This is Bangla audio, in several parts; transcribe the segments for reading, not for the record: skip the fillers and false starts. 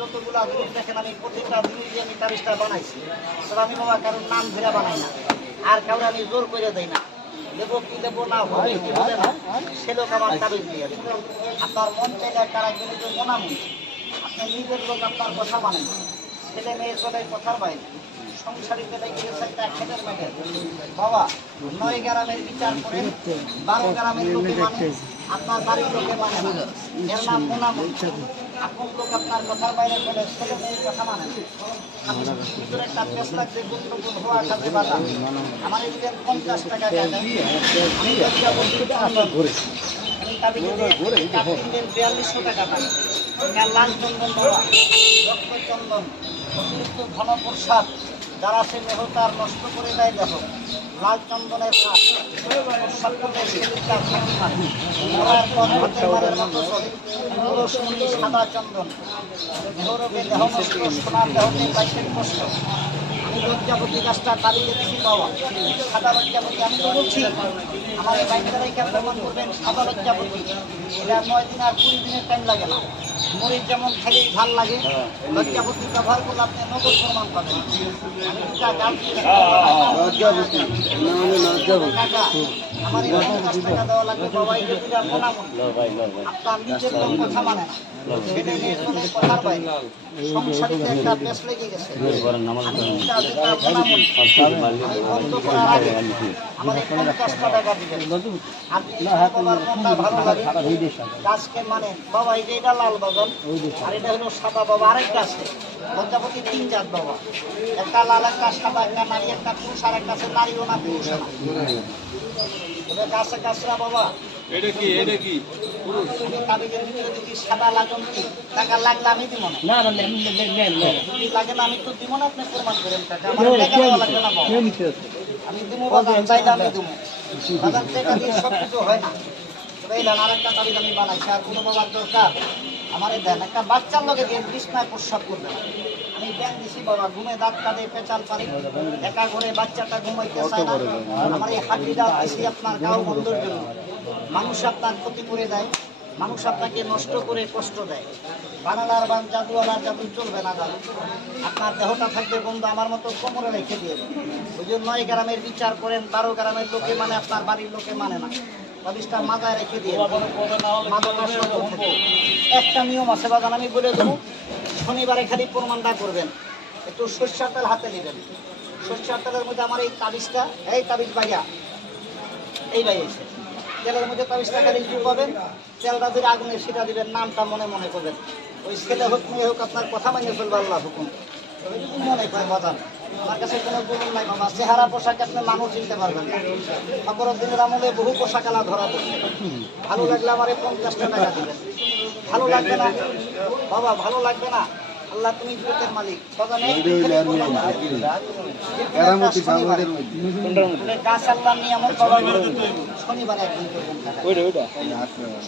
যতগুলা জিনিস দেখেন আমি প্রত্যেকটা জিনিস দিয়ে আমি তাবিজটা বানাইছি। তবে আমি বাবা কারোর নাম ধরে বানাই না, আর কারো আমি জোর করে দেই না। দেবো কি দেবো না হবে কি হবে না সে লোক আমার তাবিজ দিয়ে দেবে। আপনার মন চাইলে কারা গেলে যে মনামন আপনি নিজের লোক আপনার কথা মানেন, ছেলে মেয়ে চলে কথার বাইরে সংসারী পেলে গিয়েছে একটা খেতের মেঘের বাবা 9 গ্রামের বিচার করেন, 12 গ্রামের লোকে মানে আপনার বাড়ির লোকে মানে না। এর নাম মোনামন। আপন লোক আপনার কথার বাইরে বলে ছেলে মেয়ের কথা মানে ভিতরে একটা পেস লাগবে গুরুত্বপূর্ণ হওয়া কাজে বাধা। আমার এই দিলেন 50 টাকা কাজে আমি লজ্জা বলছি আমি তাবিজে 4200 টাকা পাই। লাল চন্দন বাবা রক্ত চন্দন অতিরিক্ত ঘন প্রসাদ যারা সে মেহতার নষ্ট করে দেয় দেখো লাল চন্দনের কাজ প্রসাদ করলে সেদিকটা থাকি মানে মতো চলে সুন্দর সাদা চন্দন গৌরবে দেহ নষ্ট সোনার দেহতে পাইছেন কষ্ট। আমি লজ্জাপতি গাছটা তালিয়ে দেখি পাওয়া সাদা লজ্জাপতি আমি তো বলছি আমার এই বাইকটারাই প্রমাণ করবেন সাদা লজ্জাপতি এটা 9 দিন আর 20 দিনের টাইম লাগে না। মরিচ যেমন খেলেই ভাল লাগে লজ্জাপতি ব্যবহার করলে আপনি নগদ প্রমাণ পাবেন। আমি দুটা গাছ আমার এই 50 টাকা দেওয়া লাগবে বাবা এই দুটা মোনামন আপনার নিজের লোক কথা মানে না সেটা নিয়ে চলে কথার বাইরে সংসারিতে একটা পেশ লেগে গেছে। আমার 50 টাকা দিবেন আর বাবার মনটা ভালো লাগে গাছকে মানে বাবা এই যে এটা লাল বাগান আর এটা হলো সাদা বাবা আরেকটা আছে লজ্জাপতি 3 জাত বাবা একটা লাল একটা সাদা একটা নারী একটা পুরুষ আর একটা আছে নারীও না পুরুষ না এটা গাছে গাছরা বাবা এটা কি আমি তাবিজের ভিতরে দেখি সাদা লাগাম কি টাকা লাগলে আমি দিব না যদি লাগে না আমি তো দিব না আপনি প্রমাণ করেন টাকা আমার টাকা দেওয়া লাগবে না বাবা আমি দিব বাজার চাইলে আমি দিব বাজার টাকা দিয়ে সব কিছু হয় না। তবে এই আরেকটা তাবিজ আমি বানাইছি আর কোনো বাবার দরকার আমার দেন একটা বাচ্চার লগে দিয়ে বিছনায় প্রস্রাব করবে আমি ব্যাংক দিছি বাবা ঘুমে দাঁত কাঁদে পেঁচাল পারি একা ঘরে বাচ্চাটা ঘুমাইতে চায় না আমার এই হাঁটিটা দিছি আপনার গাও বন্ধুর জন্য। মানুষ আপনার ক্ষতি করে দেয়, মানুষ আপনাকে নষ্ট করে কষ্ট দেয়। বানালার বান জাদুয়ালার জাদু চলবে না জাদু আপনার দেহটা থাকবে বন্ধু আমার মতো কোমরে রেখে দিয়ে ওই জন্য 9 গ্রামের বিচার করেন 12 গ্রামের লোকে মানে আপনার বাড়ির লোকে মানে না তাবিজটা মাথায় রেখে দিয়ে একটা নিয়ম আছে বাগান আমি বলে দেবো শনিবারে খালি প্রমাণটা করবেন একটু সরষের তেল হাতে নেবেন সরষের তেলের মধ্যে আমার এই তাবিজটা এই তাবিজ ভাইয়া এই ভাই এসে তেলের মধ্যে তাবিজটা খালি পাবেন তেলটা ধরে আগুনে সেটা দিবেন নামটা মনে মনে করবেন ওই ছেলে হোক মেয়ে হোক আপনার কথা মানিয়ে ফেলবে আল্লাহ হুকুম যদি মনে করে বাজান আমার কাছে কোনো গুণ নাই বাবা চেহারা পোশাকে আপনি মানুষ চিনতে পারবেন না ফখরুদ্দিনের আমলে বহু পোশাক আলা ধরা পড়ছে ভালো লাগলে আমার 50 টাকা দিবেন ভালো লাগবে না বাবা ভালো লাগবে না আল্লাহ তুমি জগতের মালিক গাছ আল্লাহ নিয়ামত বাবা শনিবারে একদিন করবেন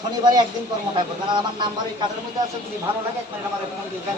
শনিবারে একদিন কর্মটা করবেন আর আমার নাম্বার এই কার্ডের মধ্যে আছে যদি ভালো লাগে আমার ফোন দিবেন।